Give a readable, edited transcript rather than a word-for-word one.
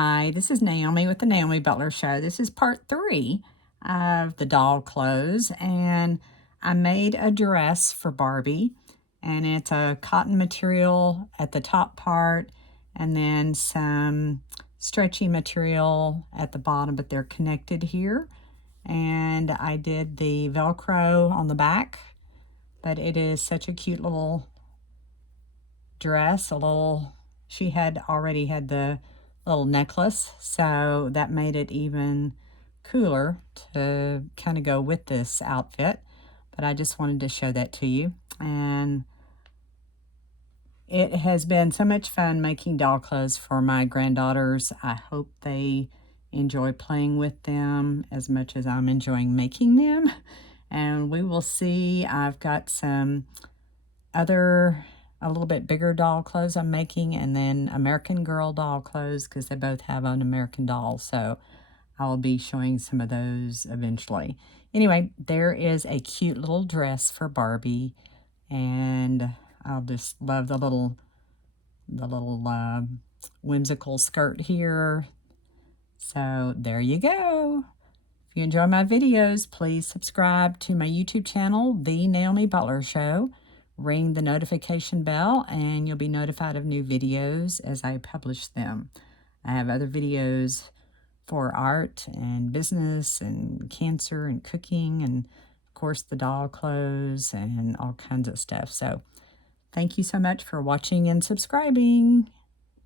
Hi, this is Naomi with the Naomi Butler Show. This is part 3 of the doll clothes, and I made a dress for Barbie, and it's a cotton material at the top part, and then some stretchy material at the bottom, but they're connected here. And I did the velcro on the back, but it is such a cute little dress. She had already had the little necklace, so that made it even cooler to kind of go with this outfit. But I just wanted to show that to you. And it has been so much fun making doll clothes for my granddaughters. I hope they enjoy playing with them as much as I'm enjoying making them. And we will see. I've got some other a little bit bigger doll clothes I'm making, and then American Girl doll clothes, because they both have an American doll, so I'll be showing some of those eventually. Anyway, there is a cute little dress for Barbie, and I'll just love the little whimsical skirt here. So there you go. If you enjoy my videos, please subscribe to my YouTube channel, The Naomi Butler Show. Ring the notification bell, and you'll be notified of new videos as I publish them. I have other videos for art and business and cancer and cooking, and of course the doll clothes and all kinds of stuff. So thank you so much for watching and subscribing.